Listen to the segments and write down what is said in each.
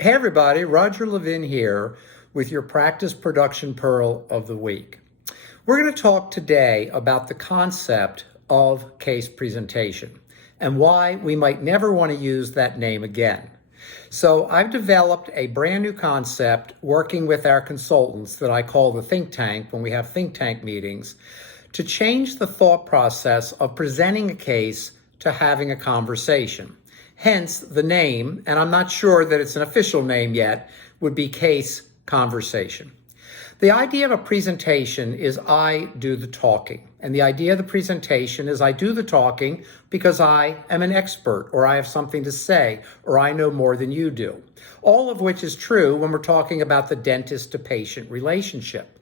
Hey everybody, Roger Levin here with your Practice Production Pearl of the Week. We're going to talk today about the concept of case presentation and why we might never want to use that name again. So I've developed a brand new concept working with our consultants that I call the think tank when we have think tank meetings to change the thought process of presenting a case to having a conversation. Hence the name, and I'm not sure that it's an official name yet, would be case conversation. The idea of a presentation is I do the talking. And the idea of the presentation is I do the talking because I am an expert, or I have something to say, or I know more than you do. All of which is true when we're talking about the dentist to patient relationship.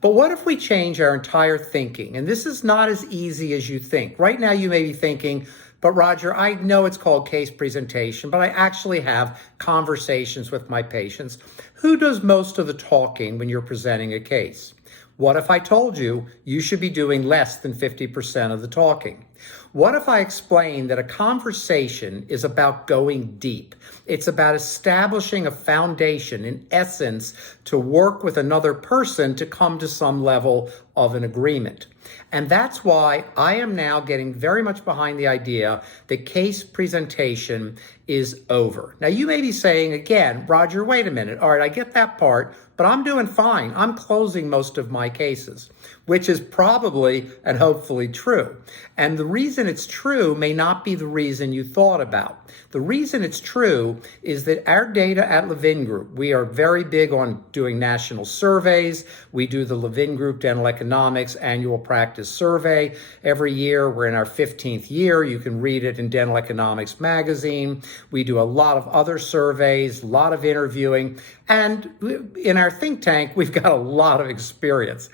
But what if we change our entire thinking? And this is not as easy as you think. Right now you may be thinking, but Roger, I know it's called case presentation, but I actually have conversations with my patients. Who does most of the talking when you're presenting a case? What if I told you you should be doing less than 50% of the talking? What if I explained that a conversation is about going deep? It's about establishing a foundation, in essence, to work with another person to come to some level of an agreement. And that's why I am now getting very much behind the idea that case presentation is over. Now, you may be saying again, Roger, wait a minute. All right, I get that part, but I'm doing fine. I'm closing most of my cases, which is probably and hopefully true. And the reason it's true may not be the reason you thought about. The reason it's true is that our data at Levin Group, we are very big on doing national surveys. We do the Levin Group Dental Economics Annual Practice Survey every year. We're in our 15th year. You can read it in Dental Economics Magazine. We do a lot of other surveys, a lot of interviewing. And in our think tank, we've got a lot of experience.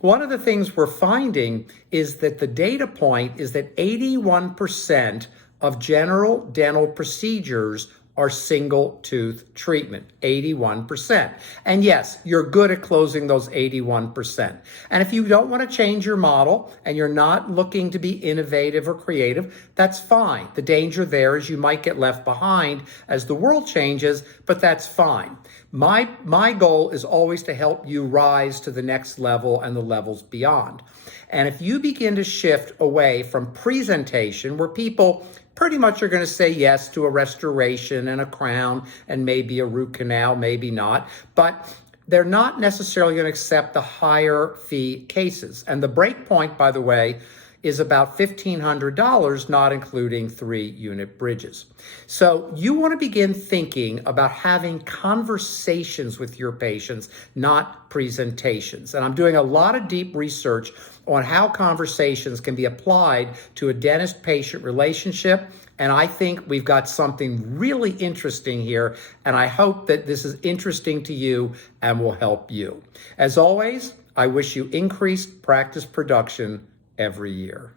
One of the things we're finding is that the data point is that 81% of general dental procedures are single tooth treatment, 81%. And yes, you're good at closing those 81%. And if you don't want to change your model and you're not looking to be innovative or creative, that's fine. The danger there is you might get left behind as the world changes, but that's fine. My goal is always to help you rise to the next level and the levels beyond. And if you begin to shift away from presentation, where people pretty much are going to say yes to a restoration and a crown and maybe a root canal, maybe not, but they're not necessarily going to accept the higher fee cases. And the break point, by the way, is about $1,500, not including 3-unit bridges. So you want to begin thinking about having conversations with your patients, not presentations. And I'm doing a lot of deep research on how conversations can be applied to a dentist-patient relationship. And I think we've got something really interesting here. And I hope that this is interesting to you and will help you. As always, I wish you increased practice production every year.